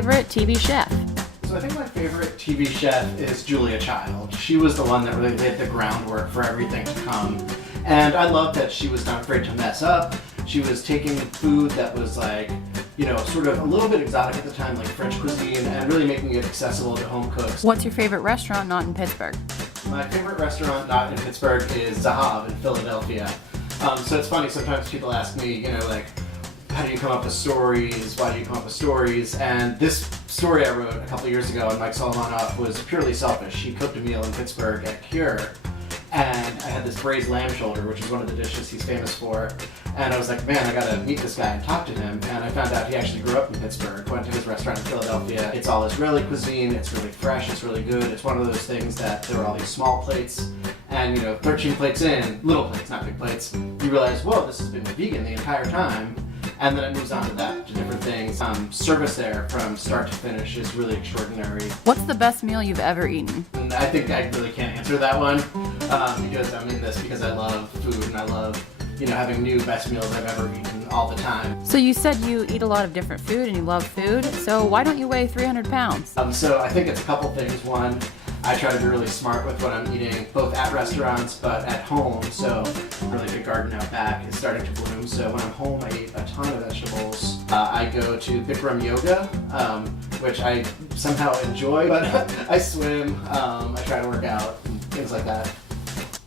favorite TV chef? So I think my favorite TV chef is Julia Child. She was the one that really laid the groundwork for everything to come. And I love that she was not afraid to mess up. She was taking food that was like, you know, sort of a little bit exotic at the time, like French cuisine, and really making it accessible to home cooks. What's your favorite restaurant not in Pittsburgh? My favorite restaurant not in Pittsburgh is Zahav in Philadelphia. So it's funny, sometimes people ask me, you know, like, how do you come up with stories? Why do you come up with stories? And this story I wrote a couple years ago on Mike Solomonoff was purely selfish. He cooked a meal in Pittsburgh at Cure, and I had this braised lamb shoulder, which is one of the dishes he's famous for. And I was like, man, I gotta meet this guy and talk to him. And I found out he actually grew up in Pittsburgh, went to his restaurant in Philadelphia. It's all Israeli cuisine, it's really fresh, it's really good. It's one of those things that there were all these small plates, and you know, 13 plates in, little plates, not big plates, you realize, whoa, this has been vegan the entire time. And then it moves on to that, to different things. Service there from start to finish is really extraordinary. What's the best meal you've ever eaten? And I think I really can't answer that one because I'm in this because I love food and I love, you know, having new best meals I've ever eaten all the time. So you said you eat a lot of different food and you love food, so why don't you weigh 300 pounds? So I think it's a couple things. One, I try to be really smart with what I'm eating, both at restaurants but at home. So a really big garden out back is starting to bloom. So when I'm home, I eat a ton of vegetables. I go to Bikram yoga, which I somehow enjoy, but I swim, I try to work out, and things like that.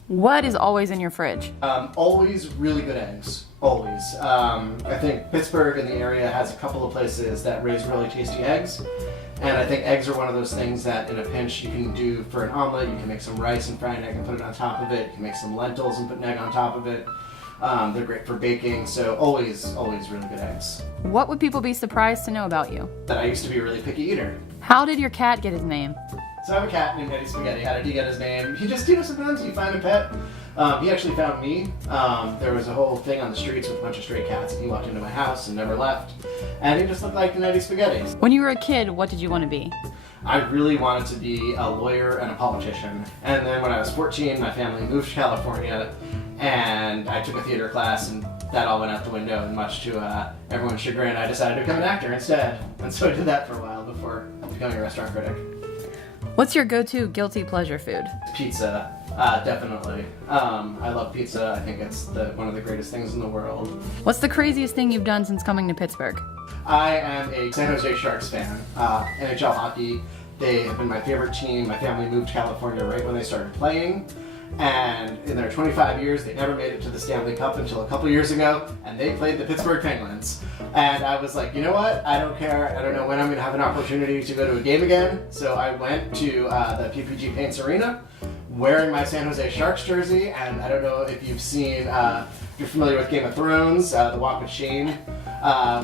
What is always in your fridge? Always really good eggs. Always. I think Pittsburgh and the area has a couple of places that raise really tasty eggs. And I think eggs are one of those things that in a pinch you can do for an omelet. You can make some rice and fry an egg and put it on top of it. You can make some lentils and put an egg on top of it. They're great for baking, so always really good eggs. What would people be surprised to know about you? That I used to be a really picky eater. How did your cat get his name? So I have a cat named Eddie Spaghetti. How did he get his name? He just, you know, sometimes you find a pet. He actually found me. There was a whole thing on the streets with a bunch of stray cats, and he walked into my house and never left. And he just looked like an Eddie Spaghetti. When you were a kid, what did you want to be? I really wanted to be a lawyer and a politician. And then when I was 14, my family moved to California, and I took a theater class, and that all went out the window, and much to everyone's chagrin, I decided to become an actor instead. And so I did that for a while before becoming a restaurant critic. What's your go-to guilty pleasure food? Pizza, definitely. I love pizza. I think it's one of the greatest things in the world. What's the craziest thing you've done since coming to Pittsburgh? I am a San Jose Sharks fan. NHL hockey, they have been my favorite team. My family moved to California right when they started playing. And in their 25 years, they never made it to the Stanley Cup until a couple years ago, and they played the Pittsburgh Penguins. And I was like, you know what? I don't care. I don't know when I'm going to have an opportunity to go to a game again. So I went to the PPG Paints Arena wearing my San Jose Sharks jersey. And I don't know if you've seen, if you're familiar with Game of Thrones, the Walk of Shame,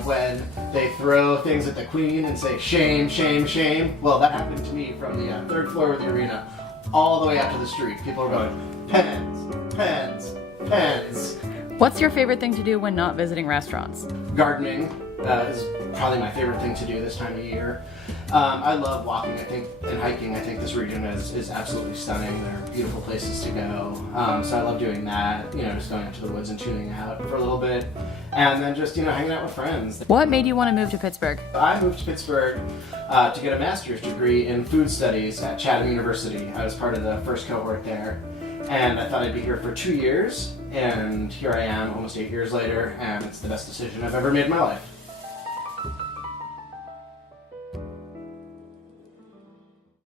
when they throw things at the Queen and say, shame, shame, shame. Well, that happened to me from the third floor of the arena all the way out to the street. People are going, pens, pens, pens. What's your favorite thing to do when not visiting restaurants? Gardening is probably my favorite thing to do this time of year. I love walking, I think, and hiking. I think this region is absolutely stunning. There are beautiful places to go. So I love doing that, you know, just going out to the woods and tuning out for a little bit. And then just, you know, hanging out with friends. What made you want to move to Pittsburgh? I moved to Pittsburgh to get a master's degree in food studies at Chatham University. I was part of the first cohort there. And I thought I'd be here for 2 years. And here I am almost 8 years later, and it's the best decision I've ever made in my life.